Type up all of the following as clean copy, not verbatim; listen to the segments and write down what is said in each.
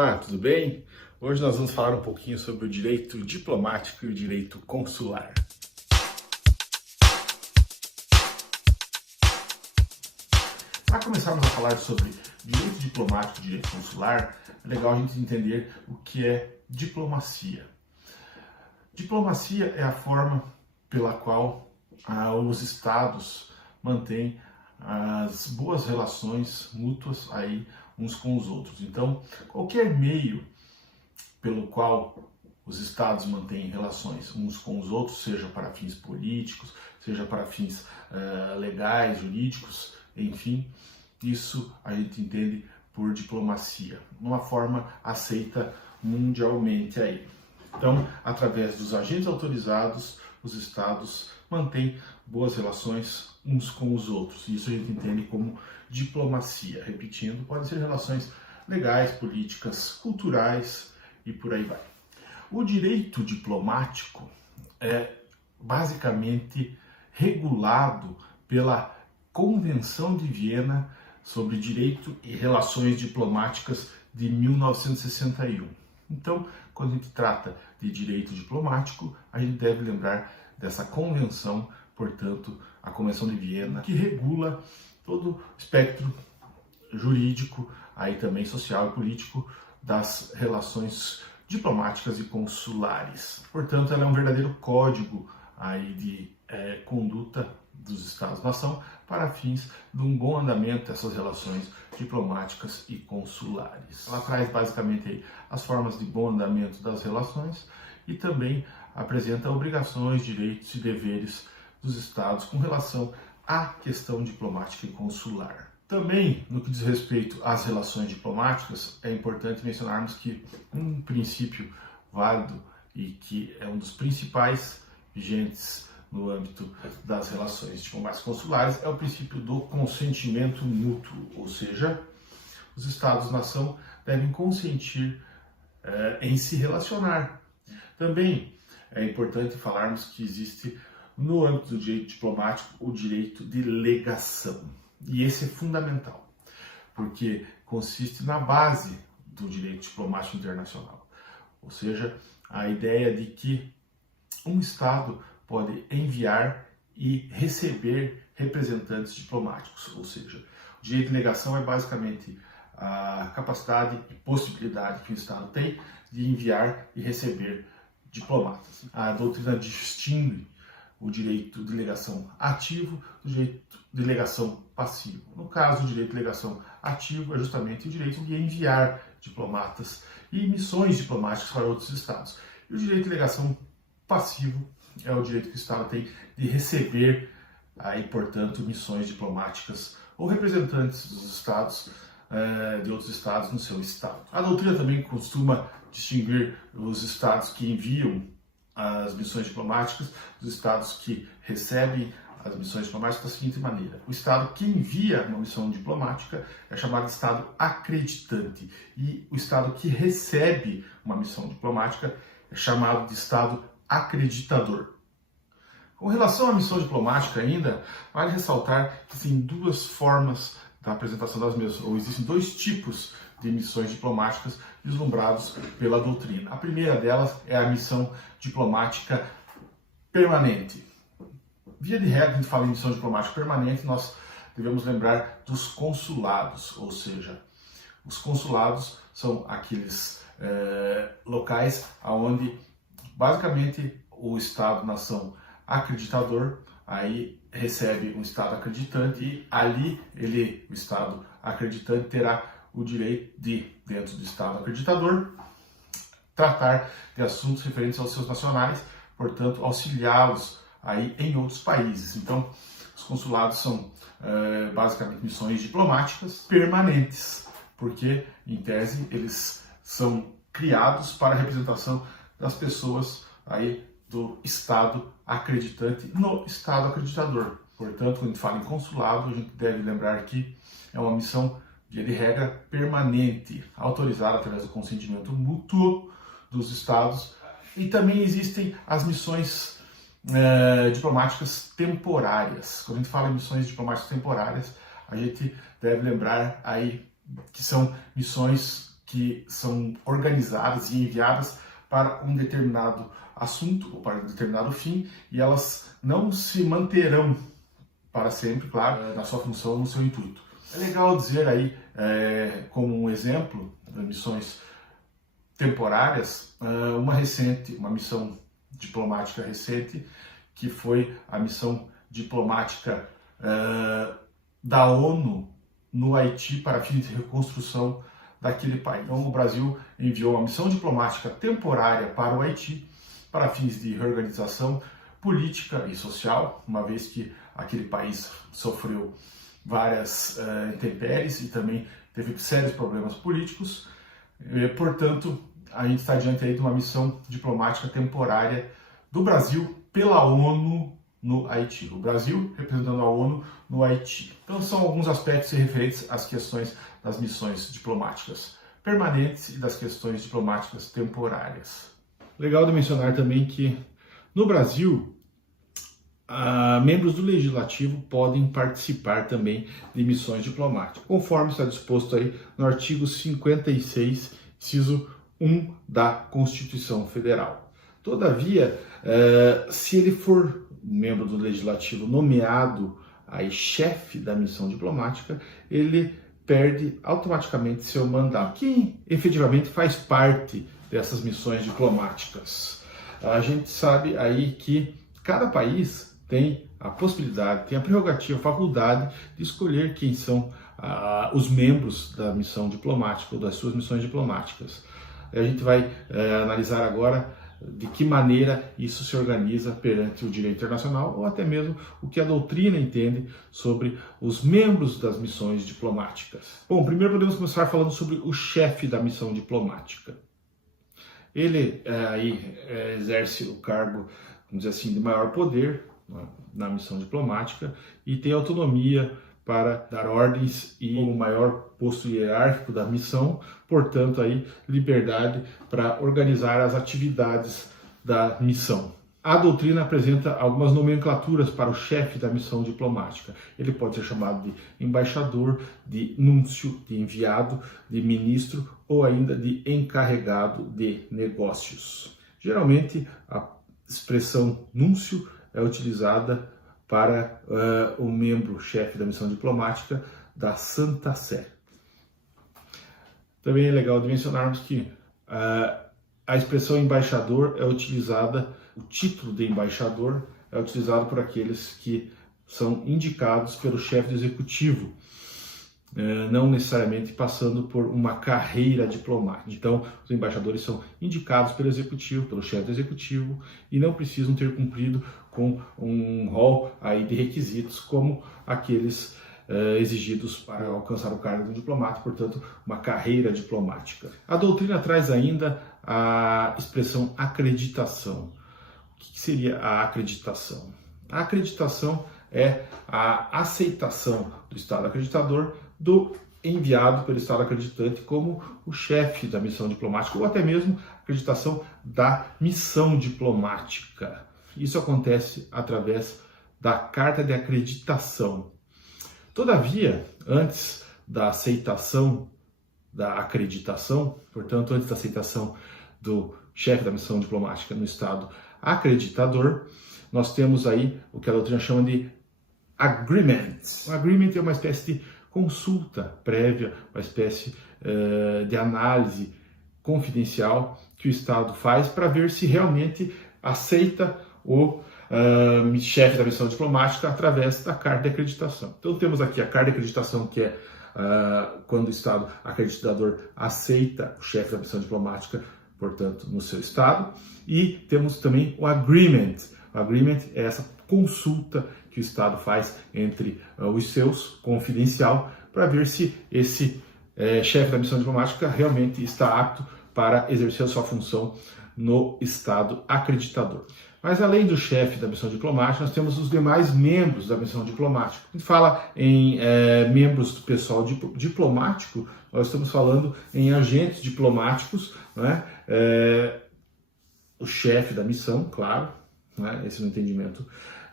Olá, tudo bem? Hoje nós vamos falar um pouquinho sobre o direito diplomático e o direito consular. Para começarmos a falar sobre direito diplomático e direito consular, é legal a gente entender o que é diplomacia. Diplomacia é a forma pela qual os estados mantêm as boas relações mútuas aí uns com os outros. Então, qualquer meio pelo qual os estados mantêm relações uns com os outros, seja para fins políticos, seja para fins legais, jurídicos, enfim, isso a gente entende por diplomacia, uma forma aceita mundialmente aí. Então, através dos agentes autorizados, os estados mantêm boas relações uns com os outros. Isso a gente entende como diplomacia. Repetindo, podem ser relações legais, políticas, culturais e por aí vai. O direito diplomático é basicamente regulado pela Convenção de Viena sobre Direito e Relações Diplomáticas de 1961. Então, quando a gente trata de direito diplomático, a gente deve lembrar dessa convenção, portanto, a Convenção de Viena, que regula todo o espectro jurídico, aí também social e político, das relações diplomáticas e consulares. Portanto, ela é um verdadeiro código aí de conduta dos Estados-nação para fins de um bom andamento dessas relações diplomáticas e consulares. Ela traz basicamente aí as formas de bom andamento das relações e também apresenta obrigações, direitos e deveres dos Estados com relação à questão diplomática e consular. Também, no que diz respeito às relações diplomáticas, é importante mencionarmos que um princípio válido e que é um dos principais vigentes no âmbito das relações diplomáticas e consulares é o princípio do consentimento mútuo, ou seja, os Estados-nação devem consentir em se relacionar. Também é importante falarmos que existe no âmbito do direito diplomático o direito de legação. E esse é fundamental, porque consiste na base do direito diplomático internacional. Ou seja, a ideia de que um Estado pode enviar e receber representantes diplomáticos. Ou seja, o direito de legação é basicamente a capacidade e possibilidade que o Estado tem de enviar e receber diplomatas. A doutrina distingue o direito de legação ativo do direito de legação passivo. No caso, o direito de legação ativo é justamente o direito de enviar diplomatas e missões diplomáticas para outros estados. E o direito de legação passivo é o direito que o Estado tem de receber, aí, portanto, missões diplomáticas ou representantes dos estados, de outros estados no seu estado. A doutrina também costuma distinguir os estados que enviam as missões diplomáticas dos estados que recebem as missões diplomáticas da seguinte maneira: o estado que envia uma missão diplomática é chamado de estado acreditante e o estado que recebe uma missão diplomática é chamado de estado acreditador. Com relação à missão diplomática ainda, vale ressaltar que existem duas formas da apresentação das mesmas, ou existem dois tipos de missões diplomáticas vislumbrados pela doutrina. A primeira delas é a missão diplomática permanente. Via de regra, a gente fala em missão diplomática permanente, nós devemos lembrar dos consulados, ou seja, os consulados são aqueles locais onde basicamente o Estado-nação acreditador aí recebe um Estado acreditante e ali o Estado acreditante terá o direito de, dentro do Estado acreditador, tratar de assuntos referentes aos seus nacionais, portanto, auxiliá-los aí em outros países. Então, os consulados são basicamente missões diplomáticas permanentes, porque, em tese, eles são criados para a representação das pessoas aí do Estado acreditante no Estado acreditador. Portanto, quando a gente fala em consulado, a gente deve lembrar que é uma missão, via de regra, permanente, autorizada através do consentimento mútuo dos Estados. E também existem as missões diplomáticas temporárias. Quando a gente fala em missões diplomáticas temporárias, a gente deve lembrar aí que são missões que são organizadas e enviadas para um determinado assunto ou para um determinado fim, e elas não se manterão para sempre, claro, na sua função, no seu intuito. É legal dizer aí, como um exemplo, missões temporárias, uma missão diplomática recente, que foi a missão diplomática da ONU no Haiti para fins de reconstrução daquele país. Então, o Brasil enviou uma missão diplomática temporária para o Haiti para fins de reorganização política e social, uma vez que aquele país sofreu várias intempéries e também teve sérios problemas políticos. Portanto, a gente está diante aí de uma missão diplomática temporária do Brasil pela ONU no Haiti. O Brasil representando a ONU no Haiti. Então, são alguns aspectos referentes às questões das missões diplomáticas permanentes e das questões diplomáticas temporárias. Legal de mencionar também que no Brasil, membros do Legislativo podem participar também de missões diplomáticas, conforme está disposto aí no artigo 56, inciso 1 da Constituição Federal. Todavia, se ele for membro do Legislativo nomeado aí chefe da missão diplomática, ele perde automaticamente seu mandato. Quem efetivamente faz parte dessas missões diplomáticas? A gente sabe aí que cada país tem a possibilidade, tem a prerrogativa, a faculdade de escolher quem são os membros da missão diplomática ou das suas missões diplomáticas. A gente vai analisar agora de que maneira isso se organiza perante o direito internacional ou até mesmo o que a doutrina entende sobre os membros das missões diplomáticas. Bom, primeiro podemos começar falando sobre o chefe da missão diplomática. Ele exerce o cargo, vamos dizer assim, de maior poder na missão diplomática e tem autonomia para dar ordens e o maior posto hierárquico da missão, portanto aí liberdade para organizar as atividades da missão. A doutrina apresenta algumas nomenclaturas para o chefe da missão diplomática. Ele pode ser chamado de embaixador, de núncio, de enviado, de ministro ou ainda de encarregado de negócios. Geralmente a expressão núncio é utilizada para o membro chefe da missão diplomática da Santa Sé. Também é legal de mencionarmos que a expressão embaixador é utilizada, o título de embaixador é utilizado por aqueles que são indicados pelo chefe do executivo, não necessariamente passando por uma carreira diplomática. Então, os embaixadores são indicados pelo executivo, pelo chefe do executivo, e não precisam ter cumprido com um rol aí de requisitos como aqueles exigidos para alcançar o cargo de diplomata, portanto, uma carreira diplomática. A doutrina traz ainda a expressão acreditação. O que seria a acreditação? A acreditação é a aceitação do Estado acreditador do enviado pelo Estado acreditante como o chefe da missão diplomática, ou até mesmo a acreditação da missão diplomática. Isso acontece através da carta de acreditação. Todavia, antes da aceitação da acreditação, portanto, antes da aceitação do chefe da missão diplomática no Estado acreditador, nós temos aí o que a doutrina chama de agreement. O agreement é uma espécie de consulta prévia, uma espécie de análise confidencial que o Estado faz para ver se realmente aceita o chefe da missão diplomática através da carta de acreditação. Então temos aqui a carta de acreditação, que é quando o Estado acreditador aceita o chefe da missão diplomática, portanto, no seu Estado, e temos também o agreement. O agreement é essa consulta que o Estado faz entre os seus, confidencial, para ver se esse chefe da missão diplomática realmente está apto para exercer a sua função no Estado acreditador. Mas além do chefe da missão diplomática, nós temos os demais membros da missão diplomática. A gente fala em membros do pessoal diplomático, nós estamos falando em agentes diplomáticos, né? O chefe da missão, claro, né? Esse é o entendimento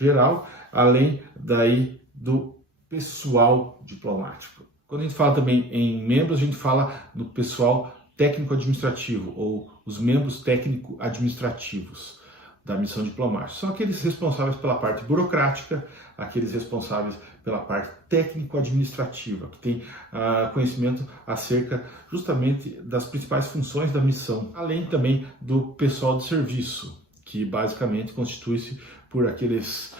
geral, além daí do pessoal diplomático. Quando a gente fala também em membros, a gente fala do pessoal técnico-administrativo ou os membros técnico-administrativos da missão diplomática. São aqueles responsáveis pela parte burocrática, aqueles responsáveis pela parte técnico-administrativa, que tem conhecimento acerca justamente das principais funções da missão, além também do pessoal de serviço, que basicamente constitui-se por aqueles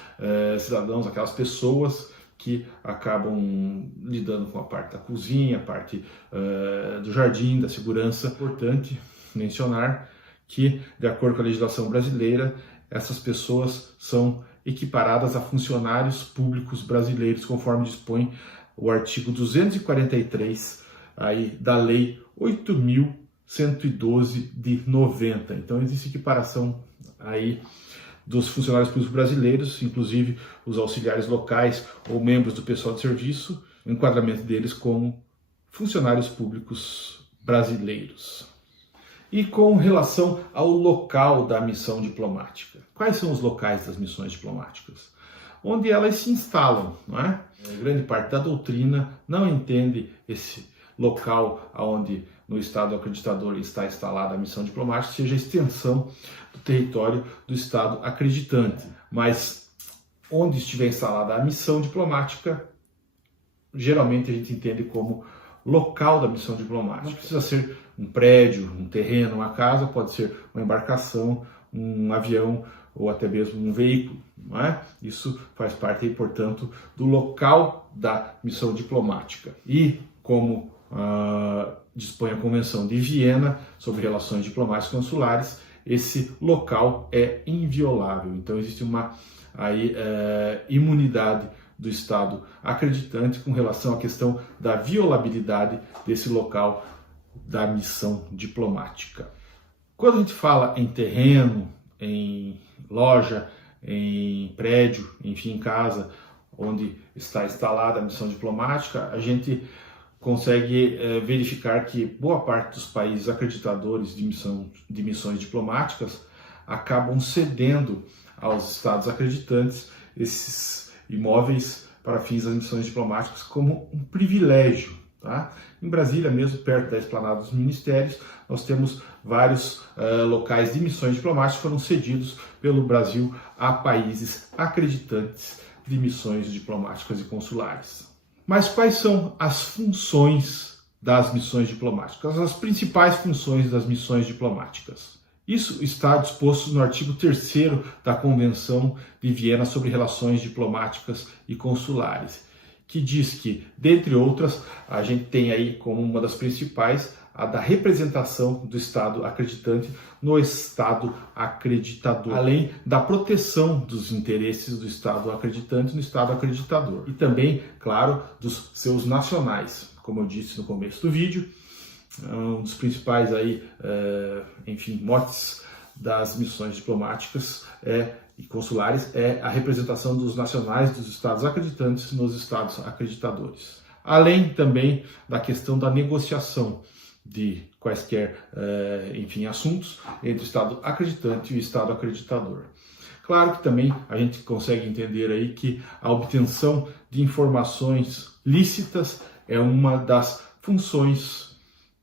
cidadãos, aquelas pessoas que acabam lidando com a parte da cozinha, a parte do jardim, da segurança. É importante mencionar que, de acordo com a legislação brasileira, essas pessoas são equiparadas a funcionários públicos brasileiros, conforme dispõe o artigo 243 aí, da Lei 8.112 de 90. Então, existe equiparação aí dos funcionários públicos brasileiros, inclusive os auxiliares locais ou membros do pessoal de serviço, o enquadramento deles como funcionários públicos brasileiros. E com relação ao local da missão diplomática, quais são os locais das missões diplomáticas? Onde elas se instalam, não é? Grande parte da doutrina não entende esse local onde no Estado acreditador está instalada a missão diplomática seja a extensão do território do Estado acreditante, mas onde estiver instalada a missão diplomática, geralmente a gente entende como local da missão diplomática. Não precisa ser um prédio, um terreno, uma casa, pode ser uma embarcação, um avião ou até mesmo um veículo, não é? Isso faz parte, portanto, do local da missão diplomática. E como dispõe a Convenção de Viena sobre Relações Diplomáticas e Consulares, esse local é inviolável. Então existe uma imunidade do Estado acreditante com relação à questão da violabilidade desse local da missão diplomática. Quando a gente fala em terreno, em loja, em prédio, enfim, em casa, onde está instalada a missão diplomática, a gente consegue verificar que boa parte dos países acreditadores de missões diplomáticas acabam cedendo aos estados acreditantes esses imóveis para fins das missões diplomáticas como um privilégio. Tá? Em Brasília, mesmo perto da esplanada dos ministérios, nós temos vários locais de missões diplomáticas que foram cedidos pelo Brasil a países acreditantes de missões diplomáticas e consulares. Mas quais são as funções das missões diplomáticas, as principais funções das missões diplomáticas? Isso está disposto no artigo 3º da Convenção de Viena sobre Relações Diplomáticas e Consulares, que diz que, dentre outras, a gente tem aí como uma das principais a da representação do Estado acreditante no Estado acreditador, além da proteção dos interesses do Estado acreditante no Estado acreditador. E também, claro, dos seus nacionais. Como eu disse no começo do vídeo, um dos principais aí, motes das missões diplomáticas e consulares é a representação dos nacionais dos estados acreditantes nos estados acreditadores. Além também da questão da negociação de quaisquer, assuntos entre o estado acreditante e o estado acreditador. Claro que também a gente consegue entender aí que a obtenção de informações lícitas é uma das funções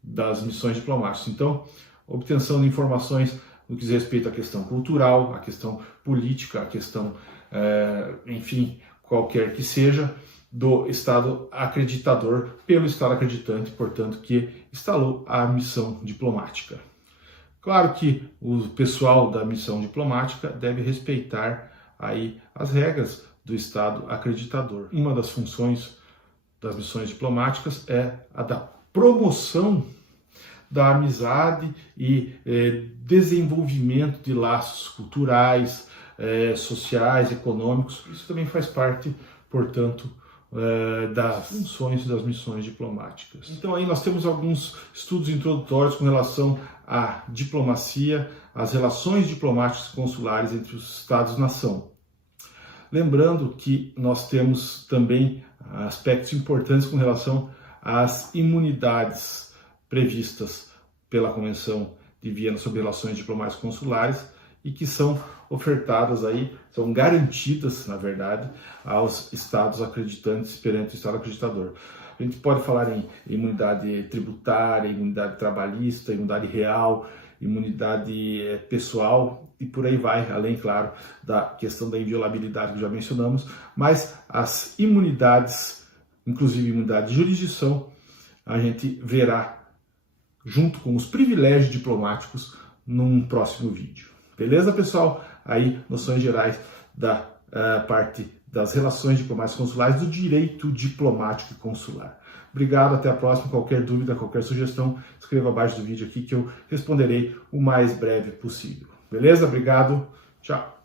das missões diplomáticas. Então, obtenção de informações no que diz respeito à questão cultural, à questão política, à questão, qualquer que seja, do Estado acreditador pelo Estado acreditante, portanto, que instalou a missão diplomática. Claro que o pessoal da missão diplomática deve respeitar aí as regras do Estado acreditador. Uma das funções das missões diplomáticas é a da promoção da amizade e desenvolvimento de laços culturais, sociais, econômicos. Isso também faz parte, portanto, das funções das missões diplomáticas. Então aí nós temos alguns estudos introdutórios com relação à diplomacia, às relações diplomáticas e consulares entre os Estados-nação. Lembrando que nós temos também aspectos importantes com relação às imunidades previstas pela Convenção de Viena sobre Relações Diplomáticas e Consulares e que são ofertadas aí, são garantidas, na verdade, aos estados acreditantes perante o estado acreditador. A gente pode falar em imunidade tributária, imunidade trabalhista, imunidade real, imunidade pessoal e por aí vai, além, claro, da questão da inviolabilidade que já mencionamos, mas as imunidades, inclusive imunidade de jurisdição, a gente verá junto com os privilégios diplomáticos num próximo vídeo. Beleza, pessoal? Aí, noções gerais da parte das relações diplomáticas consulares, do direito diplomático e consular. Obrigado, até a próxima. Qualquer dúvida, qualquer sugestão, escreva abaixo do vídeo aqui que eu responderei o mais breve possível. Beleza? Obrigado. Tchau.